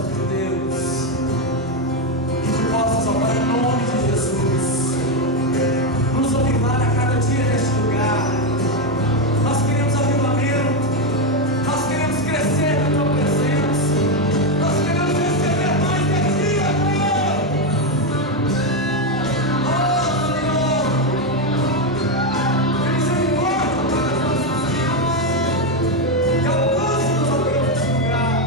Santo Deus, que tu possas, ó Pai, em nome de Jesus, nos avivar a cada dia neste lugar. Nós queremos avivamento, nós queremos crescer na tua presença, nós queremos receber mais de ti, Senhor. Oh, Senhor, tem misericórdia para os nossos filhos, e alcance-nos, ó Deus, neste lugar.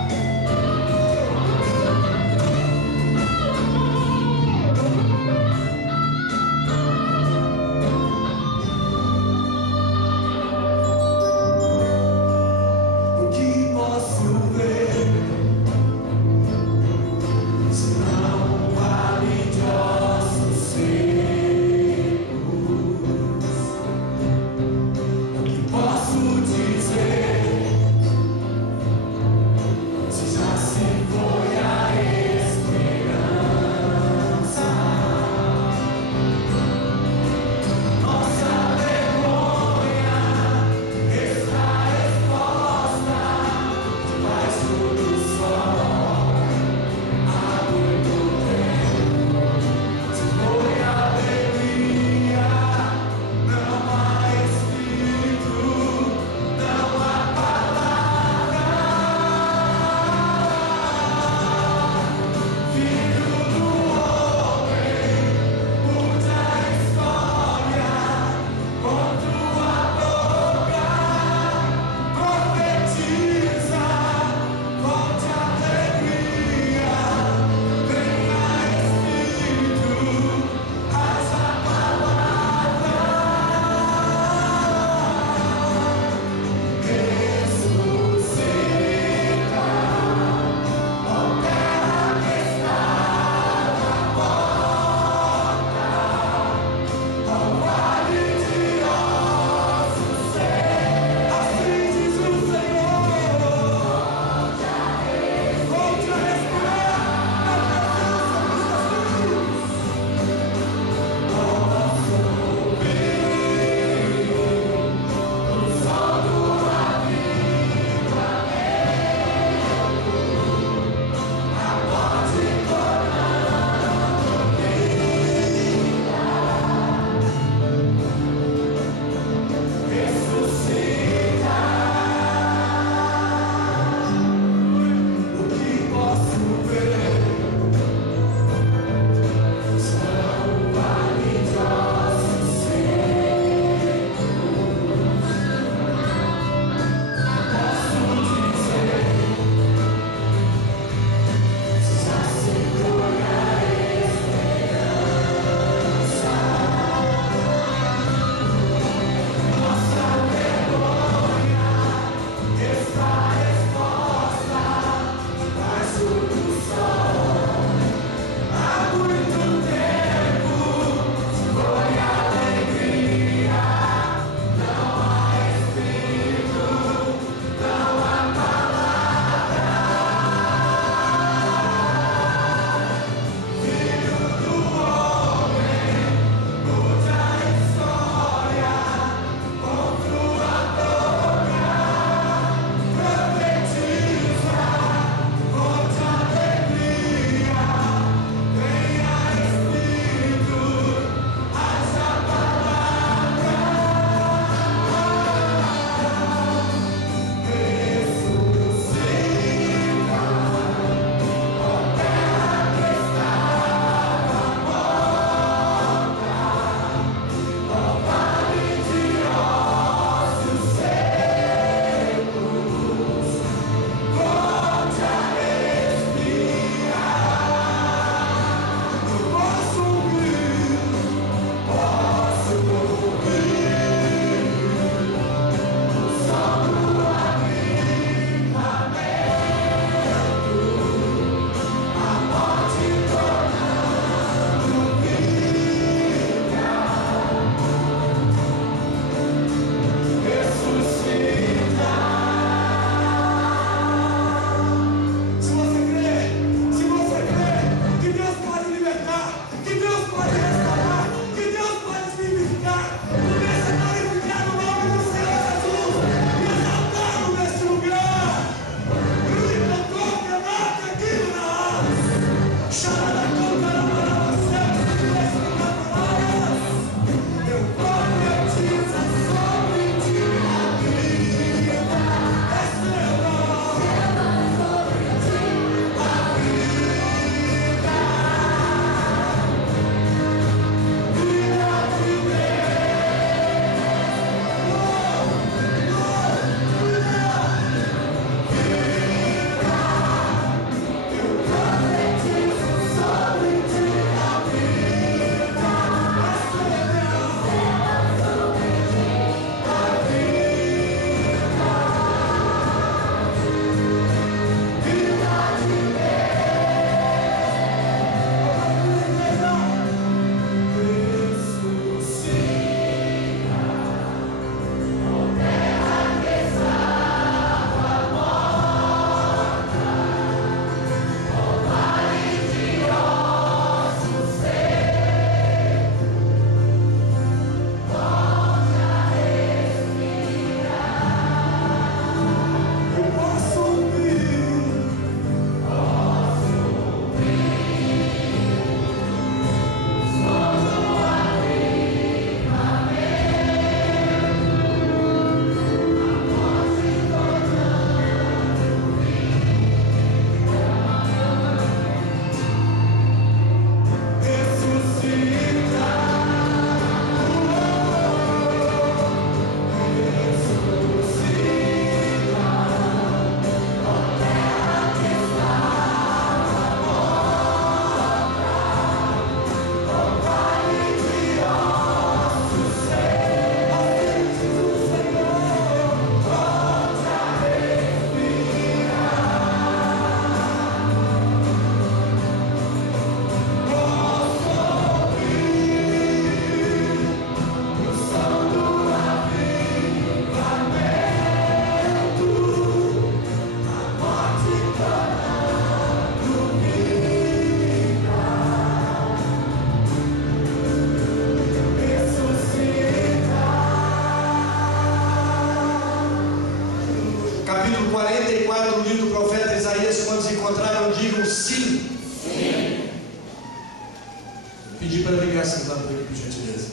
pedir para ligar essa lâmpada aqui, por gentileza.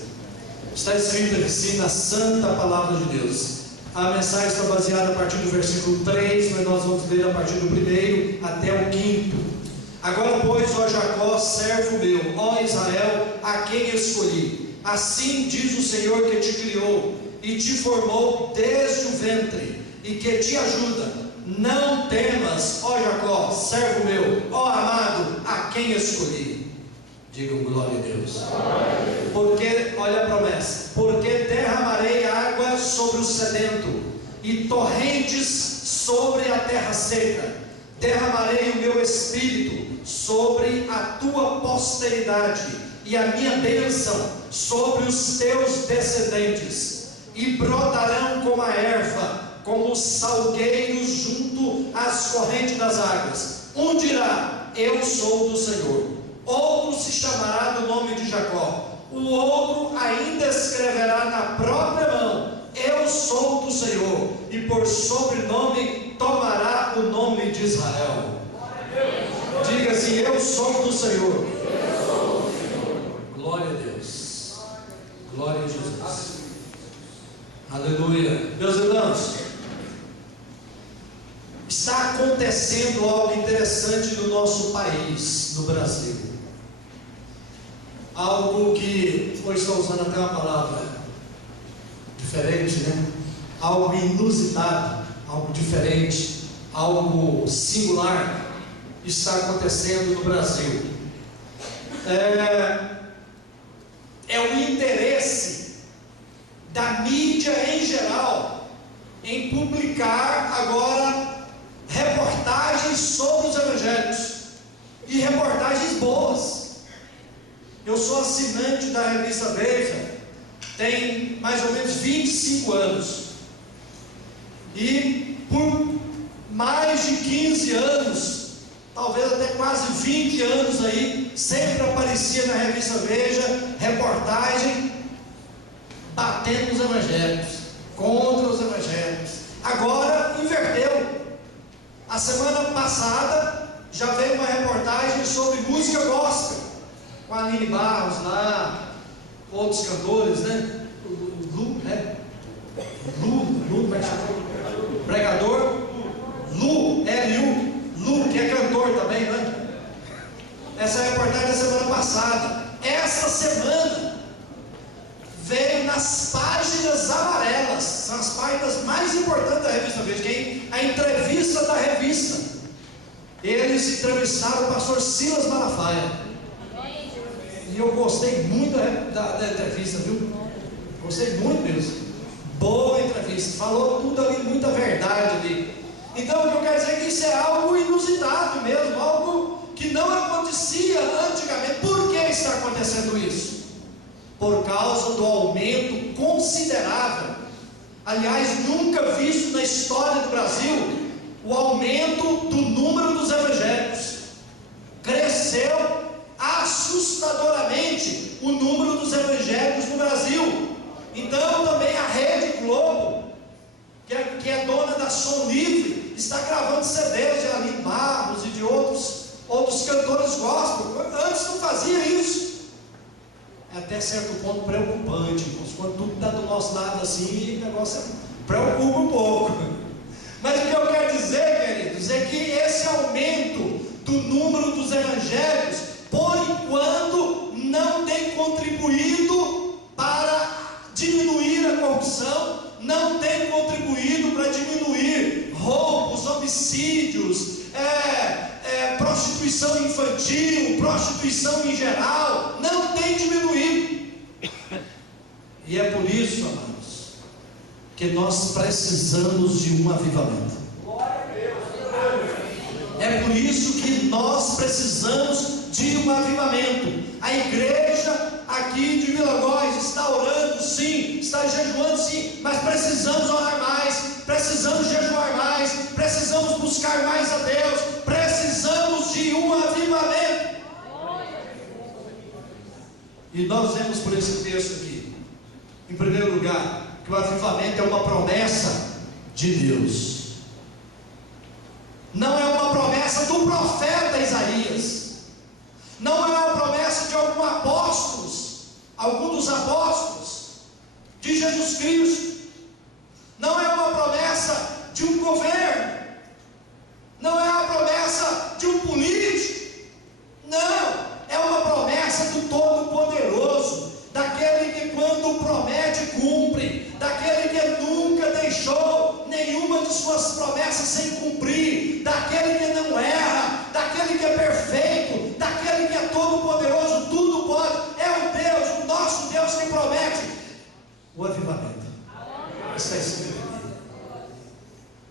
Está escrito assim na Santa Palavra de Deus. A mensagem está baseada a partir do versículo 3, mas nós vamos ler a partir do 1º até o 5º. Agora, pois, ó Jacó, servo meu, ó Israel, a quem escolhi, assim diz o Senhor que te criou e te formou desde o ventre e que te ajuda. Não temas, ó Jacó, servo meu, ó amado, a quem escolhi. Digam glória a Deus. Porque, olha a promessa: porque derramarei água sobre o sedento e torrentes sobre a terra seca. Derramarei o meu espírito sobre a tua posteridade e a minha bênção sobre os teus descendentes, e brotarão como a erva, como os salgueiros junto às correntes das águas. Um dirá: eu sou do Senhor. Outro se chamará do nome de Jacó. O outro ainda escreverá na própria mão: eu sou do Senhor. E por sobrenome tomará o nome de Israel. Diga assim: eu sou do Senhor. Glória a Deus. Glória a Jesus. Aleluia. Meus irmãos, está acontecendo algo interessante no nosso país, no Brasil. Algo que hoje estou usando até uma palavra diferente, né? Algo inusitado, algo diferente, algo singular está acontecendo no Brasil. É o interesse da mídia em geral em publicar agora reportagens sobre os evangélicos, e reportagens boas. Eu sou assinante da revista Veja tem mais ou menos 25 anos, e por mais de 15 anos, talvez até quase 20 anos aí, sempre aparecia na revista Veja reportagem batendo nos evangélicos, contra os evangélicos. Agora inverteu. A semana passada já veio uma reportagem sobre música gospel, com a Aline Barros lá, outros cantores, né? Lu, né? Lu, como é que chama? Pregador? Lu, Lu, que é cantor também, né? Essa reportagem da semana passada. Essa semana veio nas páginas amarelas, são as páginas mais importantes da revista Veja, que é a entrevista da revista. Eles entrevistaram o pastor Silas Malafaia, e eu gostei muito da entrevista, viu? Gostei muito mesmo. Boa entrevista, falou tudo ali, muita verdade ali. Então o que eu quero dizer é que isso é algo inusitado mesmo, algo que não acontecia antigamente. Por que está acontecendo isso? Por causa do aumento considerável, aliás, nunca visto na história do Brasil, o aumento do número dos evangélicos. Cresceu assustadoramente o número dos evangélicos no Brasil. Então também a Rede Globo, que é dona da Som Livre, está gravando CDs de Aline Barros e de outros cantores gospel. Antes não fazia isso. É até certo ponto preocupante, quando tudo está do nosso lado assim, o negócio preocupa um pouco. Mas o que eu quero dizer, queridos, é que esse aumento do número dos evangélicos, por enquanto, não tem contribuído para diminuir a corrupção, não tem contribuído para diminuir roubos, homicídios, prostituição infantil, prostituição em geral, não tem diminuído. E é por isso, amados, que nós precisamos de um avivamento. É por isso que nós precisamos de um avivamento. A igreja aqui de Vila Góes está orando sim, está jejuando sim, mas precisamos orar mais, precisamos jejuar mais, precisamos buscar mais a Deus, precisamos de um avivamento. E nós vemos por esse texto aqui, em primeiro lugar, que o avivamento é uma promessa de Deus. Não é uma promessa do profeta Isaías, não é uma promessa de algum alguns dos apóstolos de Jesus Cristo. Não é uma promessa de um governo, não é a promessa de um político, não, é uma promessa do Todo-Poderoso, daquele que quando promete cumpre, daquele que nunca deixou nenhuma de suas promessas sem cumprir, daquele que não erra, daquele que é perfeito, daquele que é todo-poderoso, tudo pode. É o Deus, o nosso Deus, que promete o avivamento. Está escrito aqui: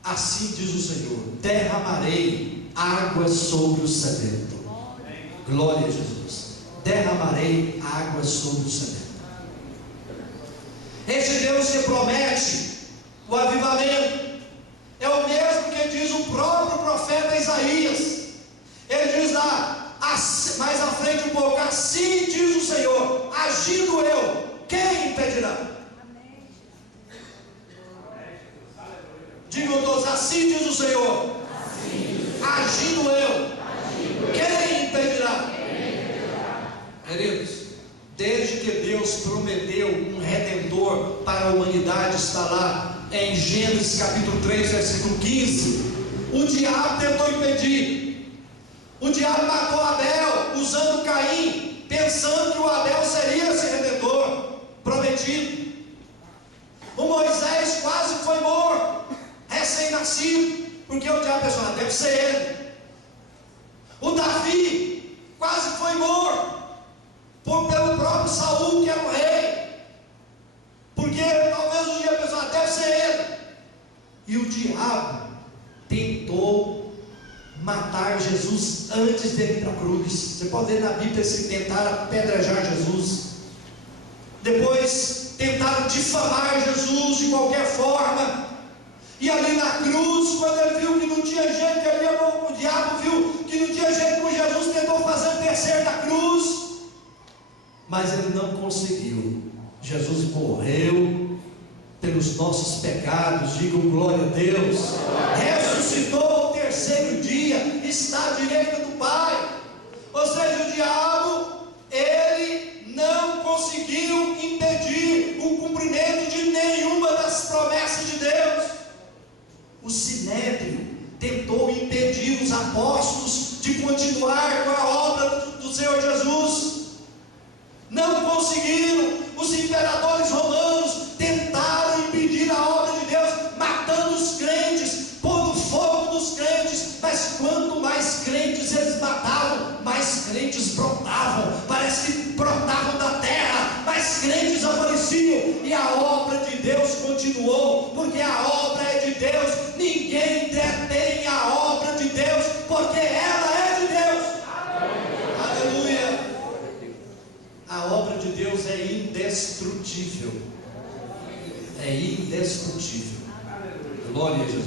assim diz o Senhor: derramarei águas sobre o sedento. Glória a Jesus. Derramarei águas sobre o sedento. Esse Deus que promete o avivamento é o mesmo que diz o próprio profeta Isaías. Ele diz lá, mais à frente um pouco: assim diz o Senhor, agindo eu, quem impedirá? Digam todos: assim diz o Senhor, agindo eu, quem impedirá? Queridos, desde que Deus prometeu um redentor para a humanidade, está lá em Gênesis capítulo 3, versículo 15, o diabo tentou impedir. O diabo matou Abel usando Caim, pensando que o Abel seria esse redentor prometido. O Moisés quase foi morto, recém-nascido, porque o diabo pensou: deve ser ele. O Davi quase foi morto pelo próprio Saul, que era o rei, porque talvez o diabo pensou: deve ser ele. E o diabo tentou matar Jesus antes dele ir para a cruz. Você pode ler na Bíblia se tentaram apedrejar Jesus, depois tentaram difamar Jesus de qualquer forma, e ali na cruz, quando ele viu que não tinha jeito, o diabo viu que não tinha jeito com Jesus, tentou fazer o terceiro da cruz, mas ele não conseguiu. Jesus morreu pelos nossos pecados, digam glória a Deus, ressuscitou ao terceiro dia, está à direita do Pai. Ou seja, o diabo, ele não conseguiu impedir o cumprimento de nenhuma das promessas de Deus. O Sinédrio tentou impedir os apóstolos de continuar com a obra do Senhor Jesus, não conseguiram. Os imperadores romanos tentaram impedir a obra de Deus, matando os crentes, pondo fogo nos crentes, mas quanto mais crentes eles matavam, mais crentes brotavam, parece que brotavam da terra, mais crentes apareciam, e a obra de Deus continuou, porque a obra é de Deus. Ninguém detém a obra de Deus, porque ela é de Deus. Aleluia. A obra de Deus é indestrutível. É indestrutível. Glória a Jesus.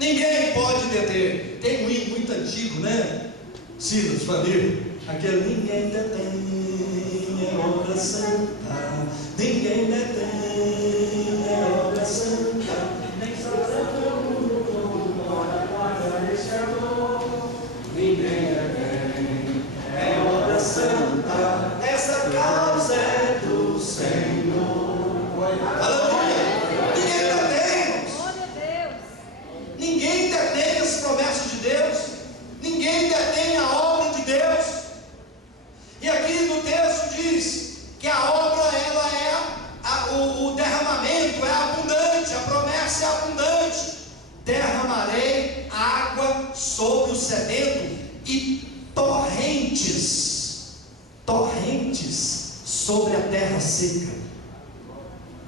Ninguém pode deter. Tem um hino muito antigo, né? Silas, Vaneiro. Aquele: ninguém detém a obra santa. Ninguém detém a obra santa. Nem só ninguém detém a obra santa. Essa causa é do Senhor. Aleluia. Ninguém detém. Ninguém detém as promessas de Deus. Ninguém detém a obra de Deus. E aqui no texto diz que a obra, ela é o derramamento é abundante, a promessa é abundante. Derramarei água sobre o sedento e torrentes sobre a terra seca.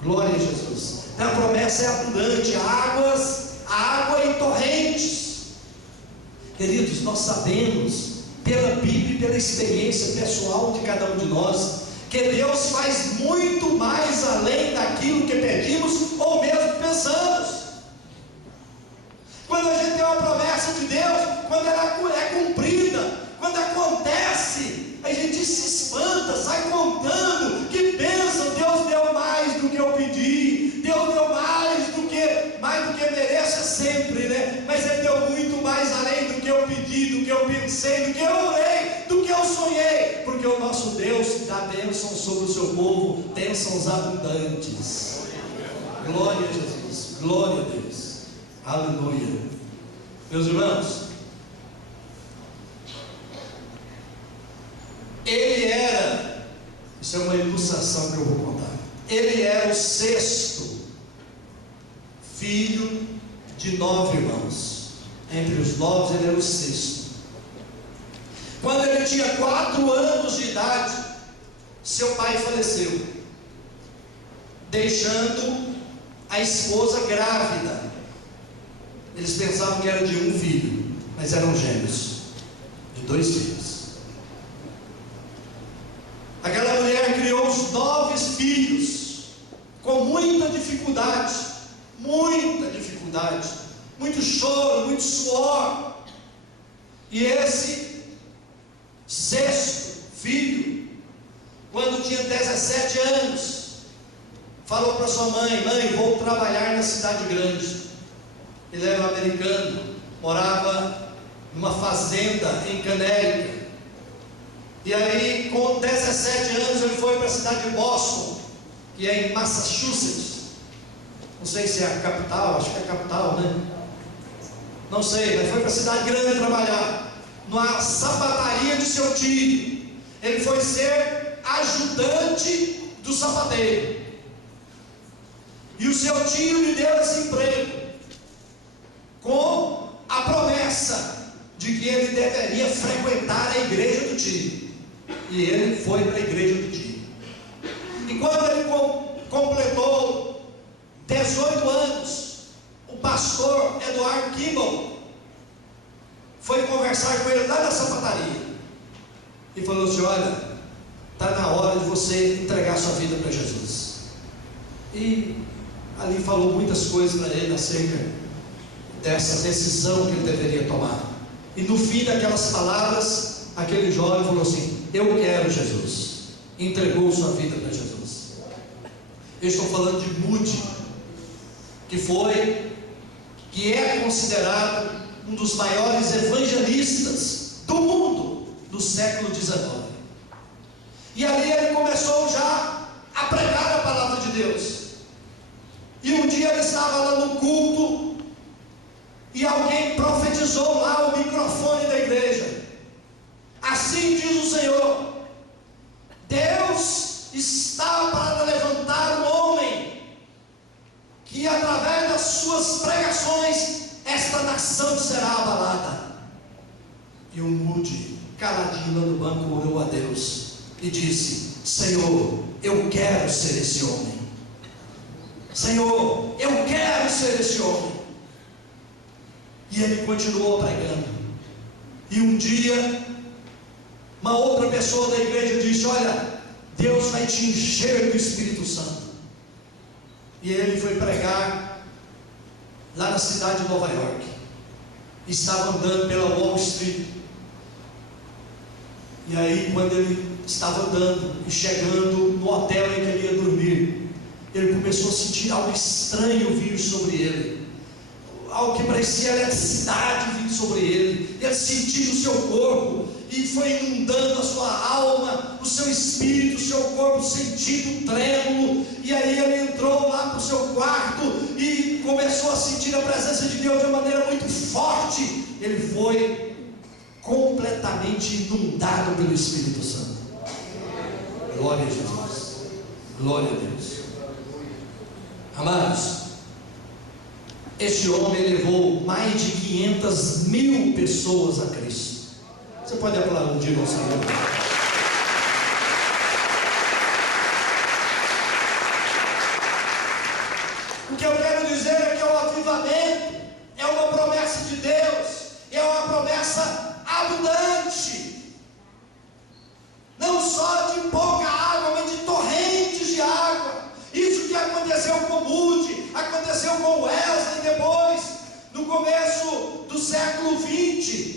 Glória a Jesus. A promessa é abundante, água e torrentes. Queridos, nós sabemos pela Bíblia e pela experiência pessoal de cada um de nós, que Deus faz muito mais além daquilo que pedimos ou mesmo pensamos. Quando a gente tem uma promessa de Deus, quando ela é cumprida, quando acontece, a gente se espanta, sai contando: que bênção, Deus deu mais do que eu pedi, Deus deu mais do que mereço, é sempre, né? Mas Ele deu muito mais além do que eu pedi, do que eu pensei, do que eu orei, do que eu sonhei, porque o nosso Deus dá bênçãos sobre o seu povo, bênçãos abundantes. Glória a Jesus, glória a Deus, aleluia. Meus irmãos, ele era, isso é uma ilustração que eu vou contar, ele era o 6º filho de 9 irmãos. Entre os 9 ele era o 6º. Quando ele tinha 4 anos de idade, seu pai faleceu, deixando a esposa grávida. Eles pensavam que era de um filho, mas eram gêmeos, de 2 filhos. Aquela mulher criou os 9 filhos com muita dificuldade, muito choro, muito suor. E esse 6º filho, quando tinha 17 anos, falou para sua mãe: mãe, vou trabalhar na cidade grande. Ele era um americano, morava numa fazenda em Connecticut. E aí, com 17 anos, ele foi para a cidade de Boston, que é em Massachusetts. Não sei se é a capital, acho que é a capital, né? Não sei, mas foi para a cidade grande trabalhar, numa sapataria de seu tio. Ele foi ser ajudante do sapateiro. E o seu tio lhe deu esse emprego, com a promessa de que ele deveria frequentar a igreja do tio. E ele foi para a igreja do tio. E quando ele completou 18 anos, o pastor Edward Kimball foi conversar com ele lá na sapataria e falou assim: olha, está na hora de você entregar sua vida para Jesus. E ali falou muitas coisas para ele acerca dessa decisão que ele deveria tomar. E no fim daquelas palavras, aquele jovem falou assim: eu quero Jesus. Entregou sua vida para Jesus. Eu estou falando de Moody, que é considerado um dos maiores evangelistas do mundo do século XIX. E ali ele começou já a pregar a palavra de Deus. E um dia ele estava lá no culto e alguém profetizou lá o microfone da igreja: assim diz o Senhor, Deus está para levantar um homem que através das suas pregações esta nação será abalada. E o Moody, caladinho lá no banco, orou a Deus e disse: Senhor, eu quero ser esse homem. Senhor, eu quero ser esse homem. E ele continuou pregando. E um dia, uma outra pessoa da igreja disse: olha, Deus vai te encher do Espírito Santo. E ele foi pregar lá na cidade de Nova York. Estava andando pela Wall Street. E aí, quando ele estava andando e chegando no hotel em que ele ia dormir, ele começou a sentir algo estranho vir sobre ele, algo que parecia eletricidade vir sobre ele. Ele sentiu o seu corpo e foi inundando a sua alma, o seu espírito, o seu corpo sentindo um trêmulo. E aí ele entrou lá para o seu quarto e começou a sentir a presença de Deus de uma maneira muito forte. Ele foi completamente inundado pelo Espírito Santo. Glória a Jesus, glória a Deus. Amados, este homem levou mais de 500.000 pessoas a Cristo. Você pode aplaudir ao Senhor. O que eu quero dizer é que o avivamento é uma promessa de Deus, é uma promessa abundante, não só de pouca água, mas de torrentes de água. Isso que aconteceu com Moody, aconteceu com Wesley depois, no começo do século XX,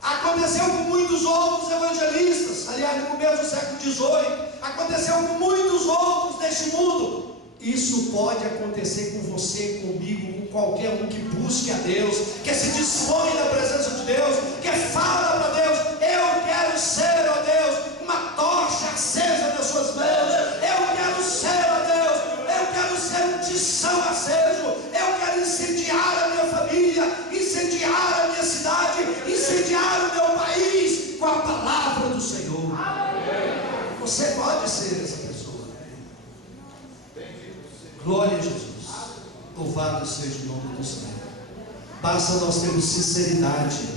aconteceu com muitos outros evangelistas, aliás, no começo do século XVIII, aconteceu com muitos outros deste mundo. Isso pode acontecer com você, comigo, com qualquer um que busque a Deus, que se dispõe da presença de Deus, que fala para Deus: eu quero ser, ó Deus, uma tocha acesa pode ser essa pessoa. Glória a Jesus. Louvado seja o nome do Senhor. Basta nós termos sinceridade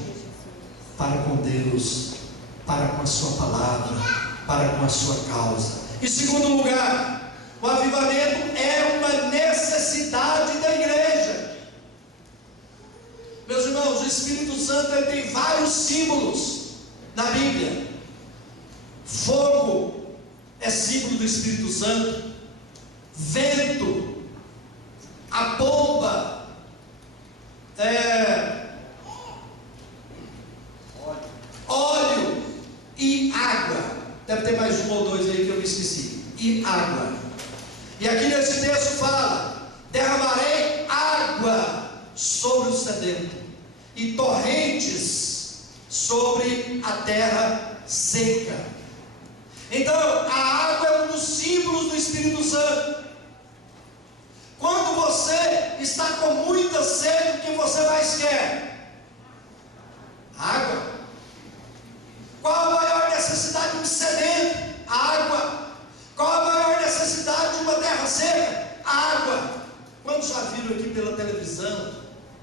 para com Deus, para com a sua palavra, para com a sua causa. Em segundo lugar, o avivamento é uma necessidade da igreja. Meus irmãos, o Espírito Santo ele tem vários símbolos na Bíblia. Fogo é símbolo do Espírito Santo. Vento, a pomba, óleo e água. Deve ter mais um ou dois aí que eu me esqueci. E água. E aqui nesse texto fala: derramarei água sobre o sedento e torrentes sobre a terra seca. Então, a água é um dos símbolos do Espírito Santo. Quando você está com muita sede, o que você mais quer? Água. Qual a maior necessidade de um sedento? Água. Qual a maior necessidade de uma terra seca? Água. Quando já viram aqui pela televisão,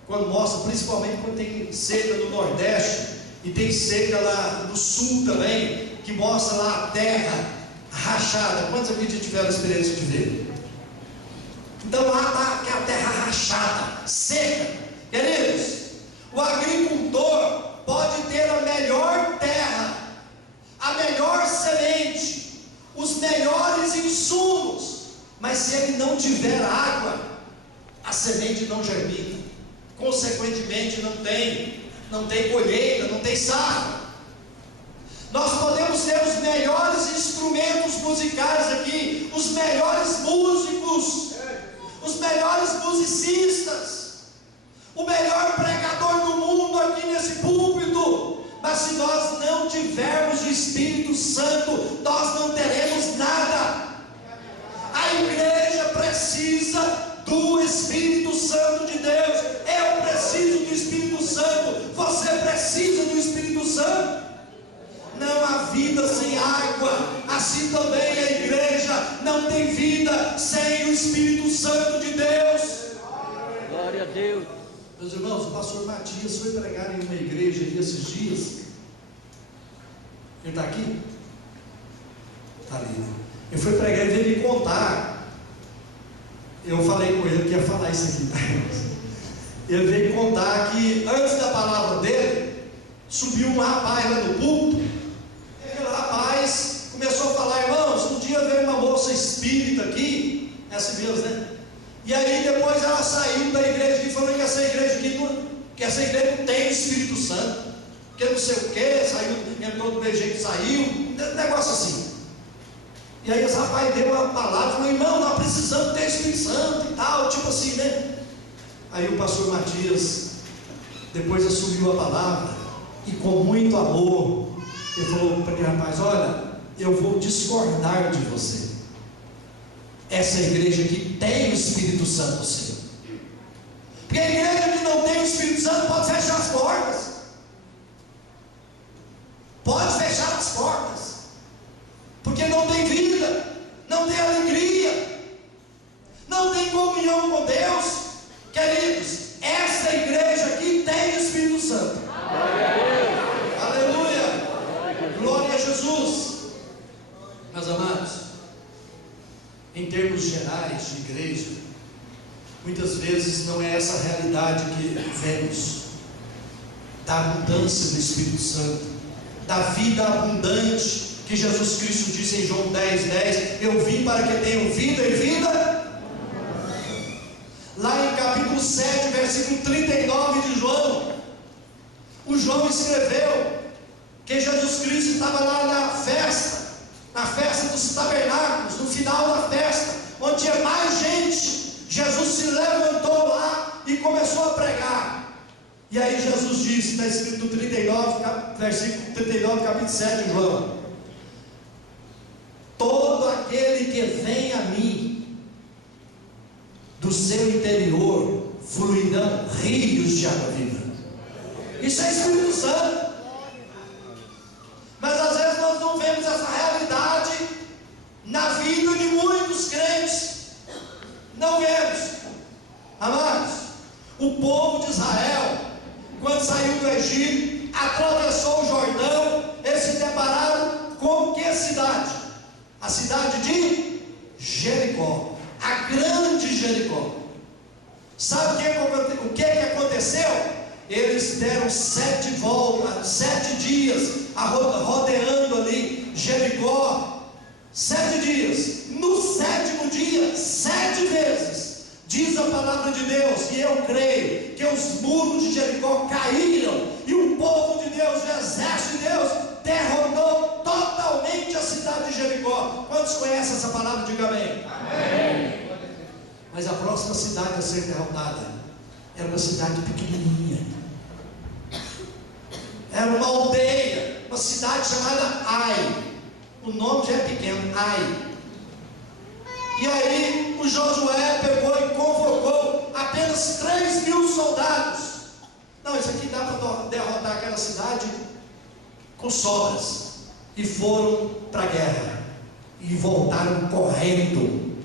quando mostra, principalmente quando tem seca no Nordeste e tem seca lá no Sul também, que mostra lá a terra rachada. Quantos aqui já tiveram a experiência de ver? Então lá está aquela terra rachada, seca. Queridos, o agricultor pode ter a melhor terra, a melhor semente, os melhores insumos, mas se ele não tiver água, a semente não germina, consequentemente não tem colheita, não tem safra. Nós podemos ter os melhores instrumentos musicais aqui, os melhores músicos, os melhores musicistas, o melhor pregador do mundo aqui nesse púlpito, mas se nós não tivermos o Espírito Santo, nós não teremos nada. A igreja precisa do Espírito Santo de Deus. Eu preciso do Espírito Santo, você precisa do Espírito Santo. Não há vida sem água, assim também a igreja não tem vida sem o Espírito Santo de Deus. Glória a Deus. Meus irmãos, o pastor Matias foi pregar em uma igreja aqui esses dias. Ele está aqui? Está ali, né? Ele foi pregar e veio me contar. Eu falei com ele que ia falar isso aqui. Ele veio contar que antes da palavra dele, subiu um rapaz lá no púlpito. Aquele rapaz começou a falar: irmãos, um dia veio uma moça espírita aqui, essa mesmo, né? E aí depois ela saiu da igreja e falou que essa igreja aqui não tem o Espírito Santo, que não sei o que, saiu, entrou do mesmo jeito, saiu, um negócio assim. E aí esse rapaz deu uma palavra, falou: irmão, nós precisamos ter o Espírito Santo e tal, tipo assim, né? Aí o pastor Matias depois assumiu a palavra e com muito amor ele falou para aquele rapaz: olha, eu vou discordar de você. Essa igreja aqui tem o Espírito Santo, sim. Porque a igreja que não tem o Espírito Santo pode fechar as portas. Pode fechar as portas. Porque não tem vida, não tem alegria, não tem comunhão com Deus. Queridos, essa igreja aqui tem o Espírito Santo. Aleluia. Glória a Jesus. Meus amados, em termos gerais de igreja, muitas vezes não é essa a realidade que vemos, da abundância do Espírito Santo, da vida abundante, que Jesus Cristo disse em João 10:10, eu vim para que tenham vida e vida. Lá em capítulo 7, versículo 39 de João, o João escreveu que Jesus Cristo estava lá na festa dos tabernáculos, no final da festa, onde tinha mais gente. Jesus se levantou lá e começou a pregar. E aí Jesus disse, está escrito no 39, versículo 39, capítulo 7 de João: todo aquele que vem a mim, do seu interior fluirão rios de água viva. Isso é Espírito Santo. Mas às vezes nós não vemos essa realidade dias rodeando ali Jericó. 7 dias. No 7º dia, 7 vezes, diz a palavra de Deus, e eu creio que os muros de Jericó caíram, e o povo de Deus, o exército de Deus, derrotou totalmente a cidade de Jericó. Quantos conhecem essa palavra? Diga amém. Amém. Mas a próxima cidade a ser derrotada era uma cidade pequenininha, era uma aldeia, uma cidade chamada Ai. O nome já é pequeno, Ai. E aí o Josué pegou e convocou apenas 3.000 soldados. Não, isso aqui dá para derrotar aquela cidade com sobras. E foram para a guerra. E voltaram correndo,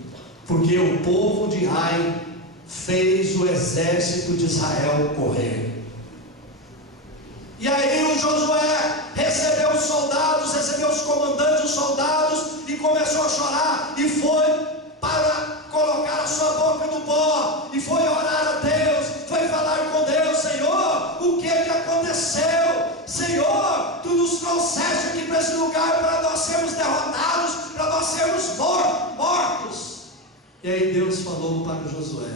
porque o povo de Ai fez o exército de Israel correr. E aí o Josué recebeu os soldados, recebeu os comandantes dos soldados e começou a chorar, e foi para colocar a sua boca no pó, e foi orar a Deus, foi falar com Deus: Senhor, o que aconteceu? Senhor, Tu nos trouxeste aqui para esse lugar para nós sermos derrotados, para nós sermos mortos. E aí Deus falou para Josué: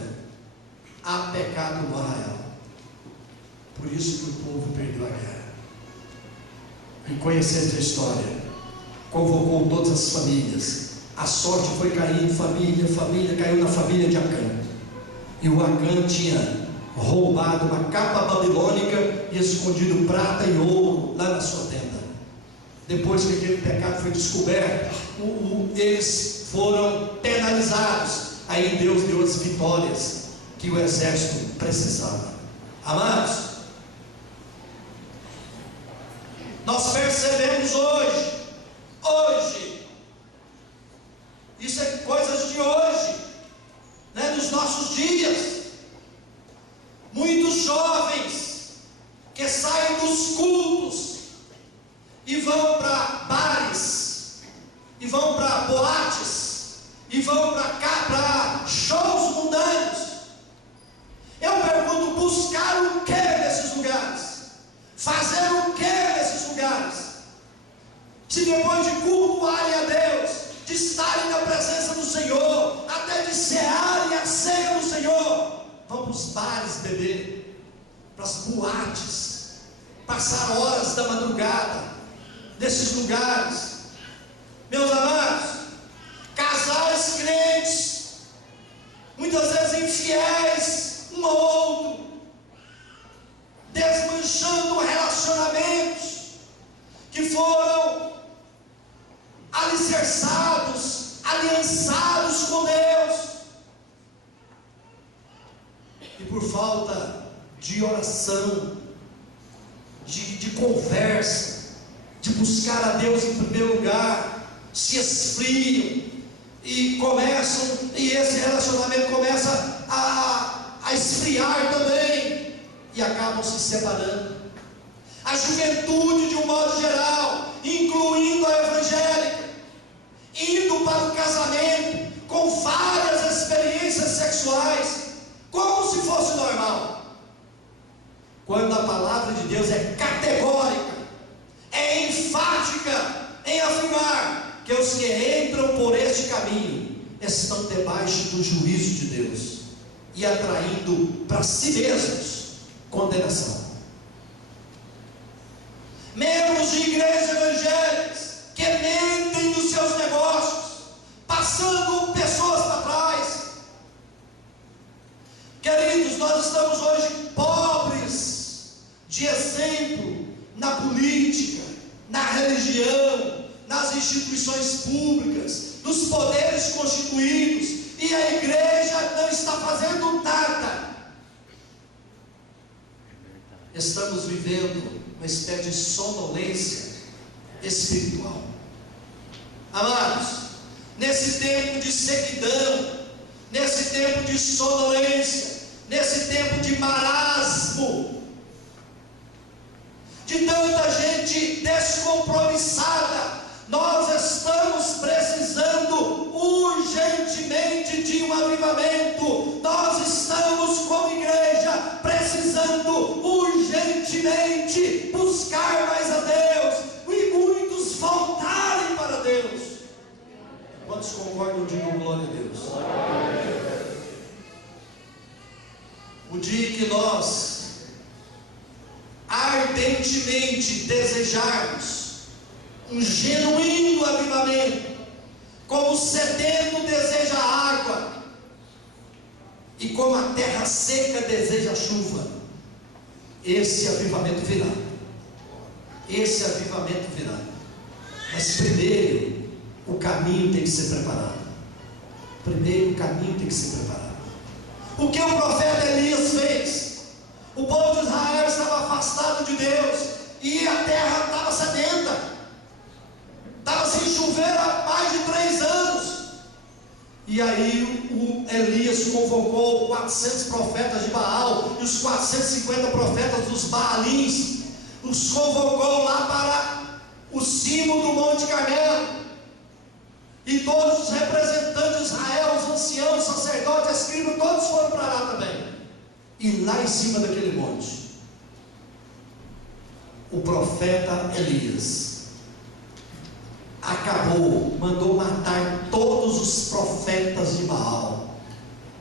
há pecado no arraial, por isso que o povo perdeu a guerra. E conhecendo a história, convocou todas as famílias. A sorte foi cair em família caiu na família de Acã. E o Acã tinha roubado uma capa babilônica e escondido prata e ouro lá na sua tenda. Depois que aquele pecado foi descoberto, eles foram penalizados. Aí Deus deu as vitórias que o exército precisava. Amados, nós percebemos hoje, isso é coisas de hoje, né, dos nossos dias, muitos jovens que saem dos cultos e vão para bares, e vão para boates, e vão para shows mundanos. Eu pergunto: buscar o que nesses lugares? Fazer o que nesses lugares? Se depois de cultuarem a Deus, de estarem na presença do Senhor, até de cearem a ceia do Senhor, vão para os bares beber, para as boates, passar horas da madrugada nesses lugares. Meus amados, casais crentes, muitas vezes infiéis um ao outro, desmanchando relacionamentos que foram alicerçados, aliançados com Deus, e por falta de oração, de conversa, de buscar a Deus em primeiro lugar, se esfriam e esse relacionamento começa a esfriar também, e acabam se separando. A juventude, de um modo geral, incluindo a evangélica, indo para o casamento com várias experiências sexuais, como se fosse normal, quando a palavra de Deus é categórica, é enfática em afirmar que os que entram por este caminho estão debaixo do juízo de Deus e atraindo para si mesmos condenação. Membros de igrejas evangélicas que mentem nos seus negócios, passando pessoas para trás. Queridos, nós estamos hoje pobres de exemplo na política, na religião, nas instituições públicas, nos poderes constituídos, e a igreja não está fazendo nada. Estamos vivendo uma espécie de sonolência espiritual. Amados, nesse tempo de sequidão, nesse tempo de sonolência, nesse tempo de marasmo, de tanta gente descompromissada, nós estamos precisando urgentemente de um avivamento. Nós estamos, como igreja, precisando urgentemente buscar mais a Deus. realmente desejarmos um genuíno avivamento, como o sedento deseja a água, e como a terra seca deseja a chuva, esse avivamento virá. Esse avivamento virá. Mas primeiro, o caminho tem que ser preparado. Primeiro, o caminho tem que ser preparado. O que o profeta Elias fez? O povo de Israel estava afastado de Deus, e a terra estava sedenta, estava sem chover há mais de 3 anos. E aí o Elias convocou 400 profetas de Baal e os 450 profetas dos Baalins, os convocou lá para o cimo do Monte Carmelo, e todos os representantes de Israel, os anciãos, os sacerdotes, escribas, todos foram para lá também. E lá em cima daquele monte, o profeta Elias mandou matar todos os profetas de Baal,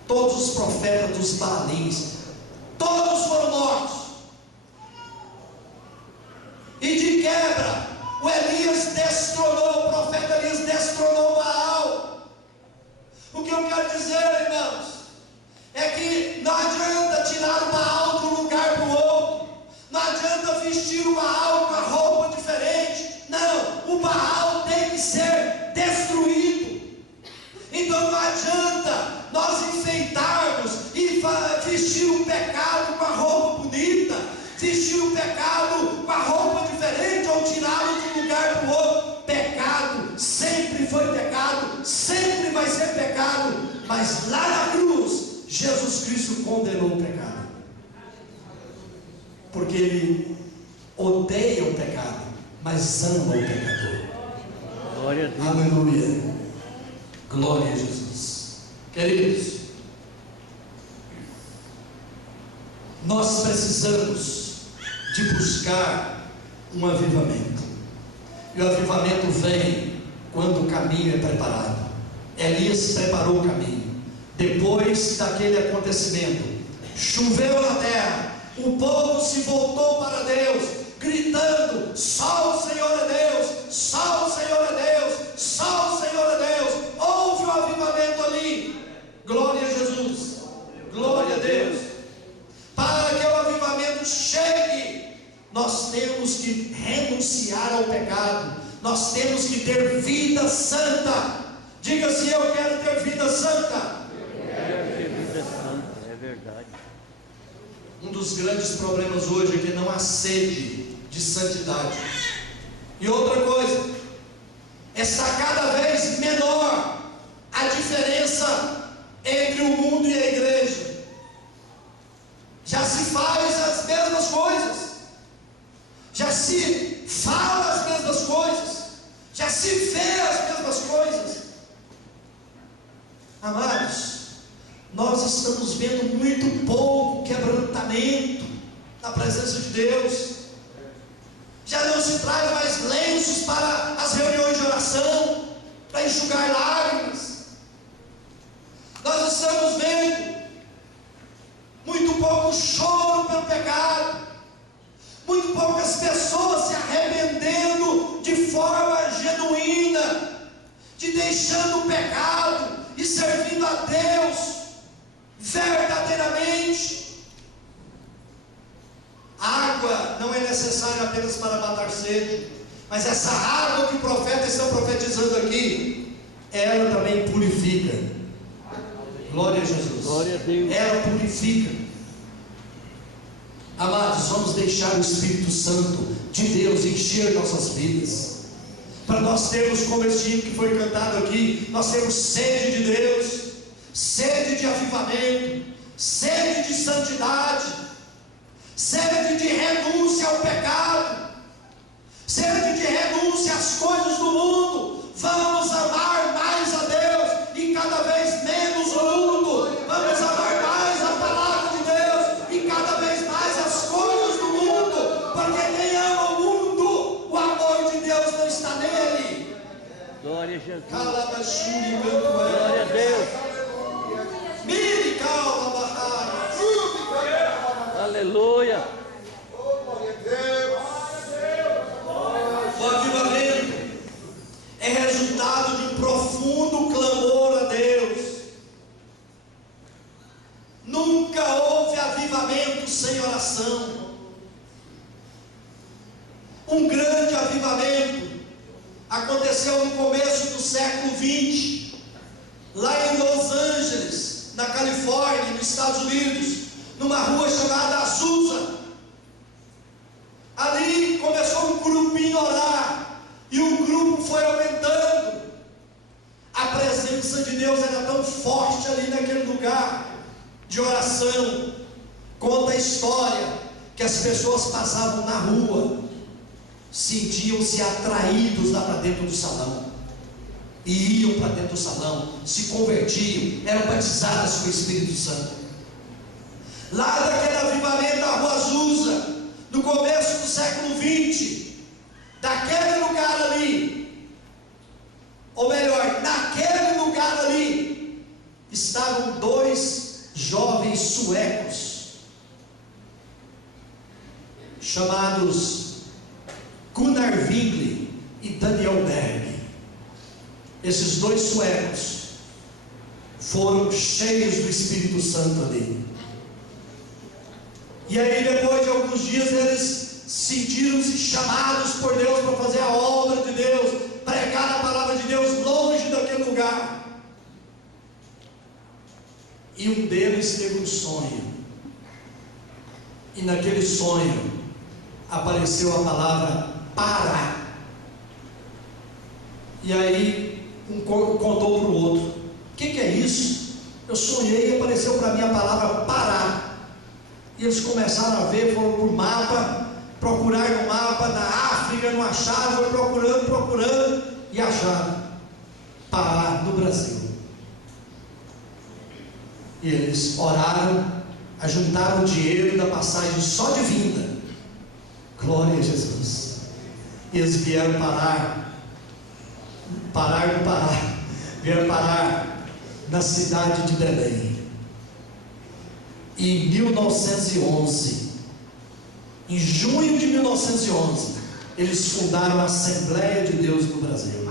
todos os profetas dos Baalins, todos foram mortos. E de quebra, o profeta Elias destronou Baal. O que eu quero dizer, irmãos, é que não adianta tirar o Baal de um lugar para o outro, não adianta vestir o Baal com a roupa diferente. Não, o Baal tem que ser destruído. Então não adianta nós enfeitarmos e vestir o pecado com a roupa bonita, vestir o pecado com a roupa diferente, ou tirá-lo de um lugar para o outro. Pecado sempre foi pecado, sempre vai ser pecado, mas lá na cruz Jesus Cristo condenou o pecado, porque Ele odeia o pecado, mas ama o pecador. Glória a Deus. Aleluia. Glória a Jesus. Queridos, nós precisamos de buscar um avivamento, e o avivamento vem quando o caminho é preparado. Elias preparou o caminho. Depois daquele acontecimento, choveu na terra, o povo se voltou para Deus, gritando: só o Senhor é Deus, só o Senhor é Deus, só o Senhor é Deus. Houve um avivamento ali. Glória a Jesus, glória a Deus. Para que o avivamento chegue, nós temos que renunciar ao pecado, nós temos que ter vida santa. Diga assim: eu quero ter vida santa. É verdade. Um dos grandes problemas hoje é que não há sede de santidade. E outra coisa, está cada vez menor a diferença entre o mundo e a igreja. Já se faz as mesmas coisas, já se fala as mesmas coisas, já se vê as mesmas coisas. Amados, nós estamos vendo muito pouco quebrantamento na presença de Deus. Já não se traz mais lenços para as reuniões de oração, para enxugar lágrimas. Nós estamos vendo muito pouco choro pelo pecado, muito poucas pessoas se arrependendo de forma genuína, de deixando o pecado e servindo a Deus verdadeiramente. A água não é necessária apenas para matar sede, mas essa água que o profeta está profetizando aqui, ela também purifica. Glória a Jesus. Glória a Deus. Ela purifica. Amados, vamos deixar o Espírito Santo de Deus encher nossas vidas, para nós termos, como esse hino que foi cantado aqui, nós temos sede de Deus, sede de avivamento, sede de santidade, sede de renúncia ao pecado, sede de renúncia às coisas do mundo. Vamos amar mais a Deus e cada vez menos o mundo. Vamos amar mais a palavra de Deus e cada vez mais as coisas do mundo, porque quem ama o mundo, o amor de Deus não está nele. Glória a Jesus. Glória a Deus. Aleluia. Aleluia. Um grande avivamento aconteceu no começo do século XX, lá em Los Angeles, na Califórnia, nos Estados Unidos, numa rua chamada Azusa. Ali começou um grupinho a orar, e o grupo foi aumentando. A presença de Deus era tão forte ali naquele lugar de oração. Conta a história que as pessoas passavam na rua, sentiam-se atraídos lá para dentro do salão, e iam para dentro do salão, se convertiam, eram batizadas com o Espírito Santo. Lá daquele avivamento da Rua Azusa, no começo do século XX, daquele lugar ali, ou melhor, naquele lugar ali, estavam dois jovens suecos, chamados Gunnar Wingli e Daniel Berg. Esses dois suecos foram cheios do Espírito Santo ali. E aí, depois de alguns dias, eles sentiram-se chamados por Deus para fazer a obra de Deus, pregar a palavra de Deus longe daquele lugar. E um deles teve um sonho, e naquele sonho apareceu a palavra parar. E aí um contou para o outro: o que é isso? Eu sonhei e apareceu para mim a palavra parar. E eles começaram a ver, foram por mapa, procurar no mapa, na África, não acharam, foram procurando e acharam parar no Brasil. E eles oraram, ajuntaram o dinheiro da passagem só de vinda. Glória a Jesus. E eles vieram vieram parar na cidade de Belém. E em 1911, em junho de 1911, eles fundaram a Assembleia de Deus no Brasil.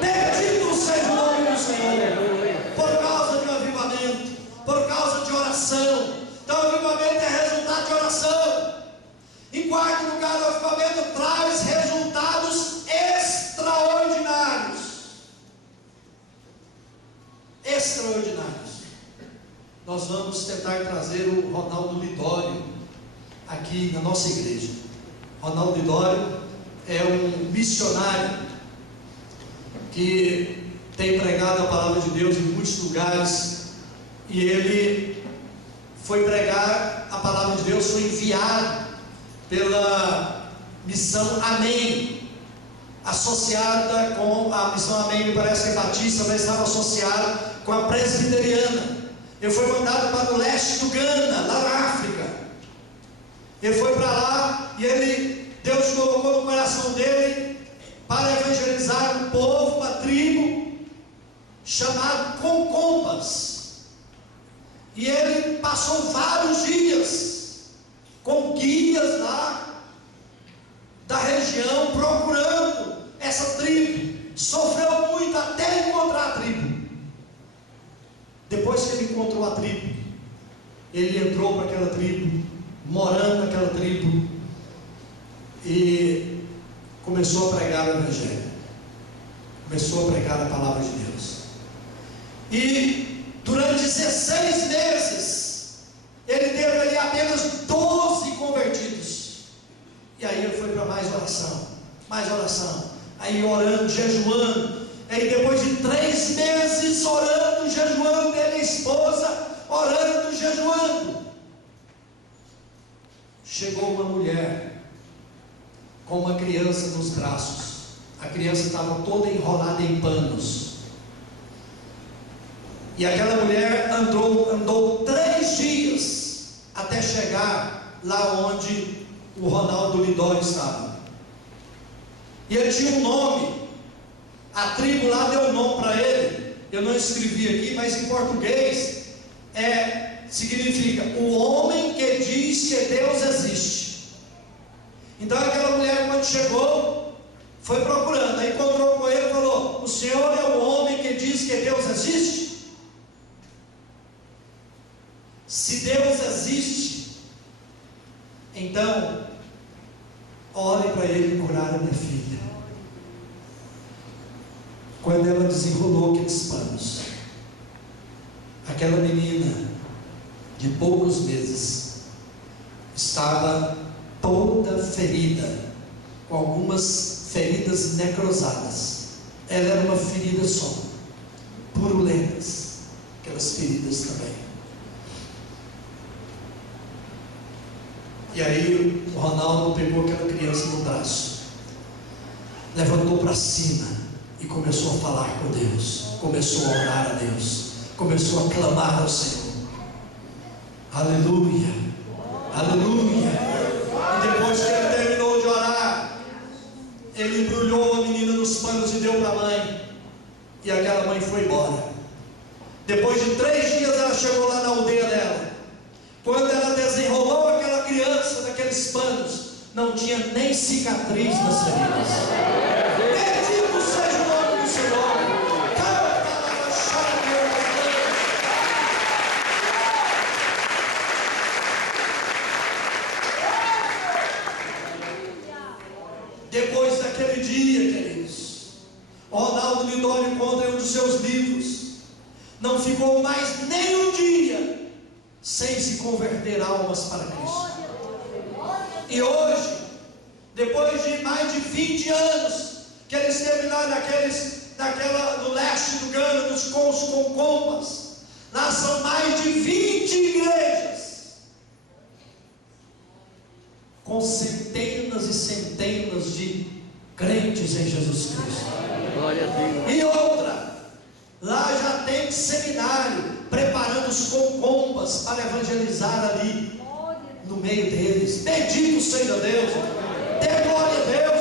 Bendito seja o nome do Senhor, por causa de um avivamento, por causa de oração. Então, o avivamento é resultado de oração. Em quarto lugar, o avivamento traz resultados extraordinários. Extraordinários. Nós vamos tentar trazer o Ronaldo Lidório aqui na nossa igreja. Ronaldo Lidório é um missionário que tem pregado a palavra de Deus em muitos lugares, e ele foi pregar a palavra de Deus, foi enviado pela missão Amém, associada com a missão Amém, me parece que é batista, mas estava associada com a presbiteriana. Ele foi mandado para o leste do Ghana, lá na África. Ele foi para lá e Deus colocou no coração dele para evangelizar um povo, uma tribo chamado Concombas. E ele passou vários dias com guias lá da região procurando essa tribo. Sofreu muito até encontrar a tribo. Depois que ele encontrou a tribo, ele entrou para aquela tribo, morando naquela tribo, e começou a pregar o Evangelho, começou a pregar a palavra de Deus. E durante 16 meses, ele teve ali apenas 12 convertidos. E aí ele foi para mais oração, aí orando, jejuando. Aí depois de 3 meses orando, jejuando, ele e a esposa orando, jejuando, chegou uma mulher com uma criança nos braços. A criança estava toda enrolada em panos, e aquela mulher andou 3 dias até chegar lá onde o Ronaldo Lidório estava. E ele tinha um nome. A tribo lá deu um nome para ele. Eu não escrevi aqui, mas em português significa o homem que diz que Deus existe. Então aquela mulher, quando chegou, foi procurando, aí encontrou com ele e falou: o senhor é o homem que diz que Deus existe? Se Deus existe, então ore para ele curar curar a minha filha. Quando ela desenrolou aqueles panos, aquela menina de poucos meses estava toda ferida, com algumas feridas necrosadas. Ela era uma ferida só, purulentas, aquelas feridas também. E aí o Ronaldo pegou aquela criança no braço, levantou para cima e começou a falar com Deus, começou a orar a Deus, começou a clamar ao Senhor. Aleluia, aleluia. E depois que ele terminou de orar, ele embrulhou a menina nos panos e deu para a mãe, e aquela mãe foi embora. Depois de 3 dias ela chegou lá na aldeia dela. Quando ela desenrolou aquela criança daqueles panos, não tinha nem cicatriz nas feridas. Bendito seja o nome do Senhor. Depois daquele dia, queridos, Ronaldo Lidório conta em um dos seus livros, não ficou mais nem um dia sem se converter almas para Cristo. E hoje, depois de mais de 20 anos que ele esteve lá no leste do Gana, nos Concompas, lá são mais de 20 igrejas, com centenas e centenas de crentes em Jesus Cristo. Glória a Deus. E outra, lá já tem seminário, preparando os Concompas para evangelizar ali, no meio deles. Bendito seja Deus, dê glória a Deus.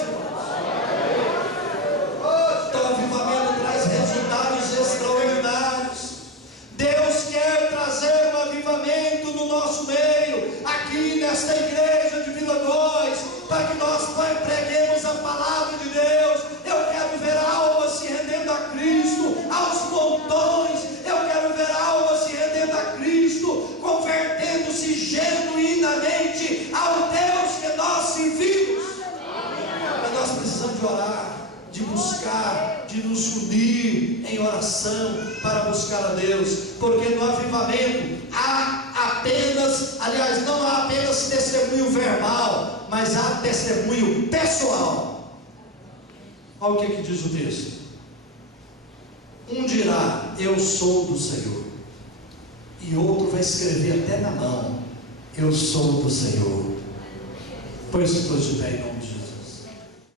Então, o avivamento traz resultados extraordinários. Deus quer trazer um avivamento no nosso meio, aqui nesta igreja de Vila 2, para que nós preguemos a palavra de Deus. Eu quero ver almas se rendendo a Cristo aos montões. Eu quero ver almas se rendendo a Cristo, convertendo-se genuinamente ao Deus que nós servimos. Mas nós precisamos de orar, de buscar, de nos unir em oração para buscar a Deus, porque no avivamento não há apenas testemunho verbal, mas há testemunho pessoal. Olha o que diz o texto. Um dirá: eu sou do Senhor, e outro vai escrever até na mão: eu sou do Senhor. Pois se todos de pé em nome de Jesus.